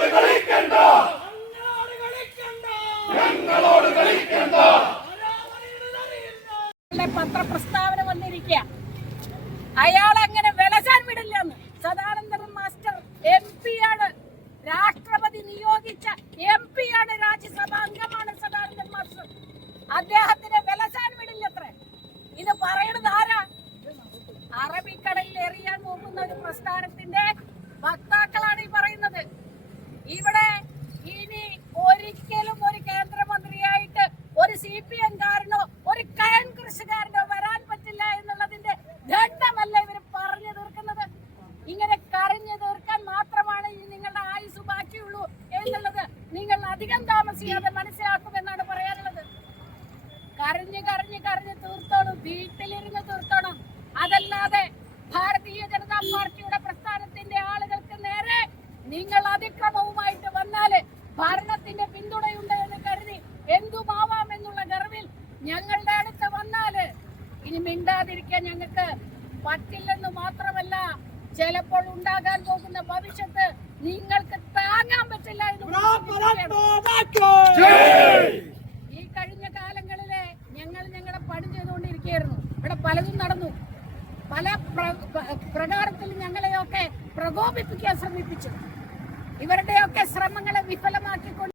ഞങ്ങളോട് കളിക്കണ്ട ഞങ്ങളോട് കളിക്കണ്ട പത്രപ്രസ്താവന വന്നിരിക്കുക. അയാൾ അങ്ങനെ വിലസാൻ വിടില്ലെന്ന് സദാനന്ദൻ മാസ്റ്റർ എം പി ആണ്. രാഷ്ട്രപതി നിയോഗിച്ച എം പി ആണ് രാജ്യസഭ അംഗമാണ് സദാനന്ദൻ മാസ്റ്റർ. അദ്ദേഹത്തിന് വിലസാൻ വിടില്ലത്രേ. ഇത് പറയുന്നത് ആരാ? അറബിക്കടലിൽ എറിയാൻ നോക്കുന്ന ഒരു പ്രസ്ഥാനത്തിന്റെ അധികം താമസിയാതെ മനസ്സിലാക്കുമെന്നാണ് പറയാനുള്ളത്. കരഞ്ഞ് കരഞ്ഞ് കരഞ്ഞ് തീർത്തോണം വീട്ടിലിരുന്ന് തീർത്തോണം. അതല്ലാതെ ഭാരതീയ ജനതാ പാർട്ടിയുടെ പ്രസ്ഥാനത്തിന്റെ ആളുകൾക്ക് നേരെ നിങ്ങൾ അതിക്രമവുമായിട്ട് വന്നാൽ ഭരണത്തിന്റെ പിന്തുണയുണ്ട് എന്ന് കരുതി എന്തുമാവാം എന്നുള്ള ഗർവിൽ ഞങ്ങളുടെ അടുത്ത് വന്നാൽ ഇനി മിണ്ടാതിരിക്കാൻ ഞങ്ങൾക്ക് പറ്റില്ലെന്ന് മാത്രമല്ല ചിലപ്പോൾ ഉണ്ടാകാൻ പോകുന്ന ഭവിഷ്യത്ത് നിങ്ങൾക്ക് താങ്ങാൻ പറ്റില്ല എന്ന് ഈ കഴിഞ്ഞ കാലങ്ങളിലെ ഞങ്ങൾ ഞങ്ങളുടെ പണി ചെയ്തുകൊണ്ടിരിക്കുകയായിരുന്നു. ഇവിടെ പലതും നടന്നു. പല പ്ര- പ്ര- പ്രകാരത്തിൽ ഞങ്ങളെയൊക്കെ പ്രകോപിപ്പിക്കാൻ ശ്രമിപ്പിച്ചു. ഇവരുടെയൊക്കെ ശ്രമങ്ങളെ വിഫലമാക്കിക്കൊണ്ട്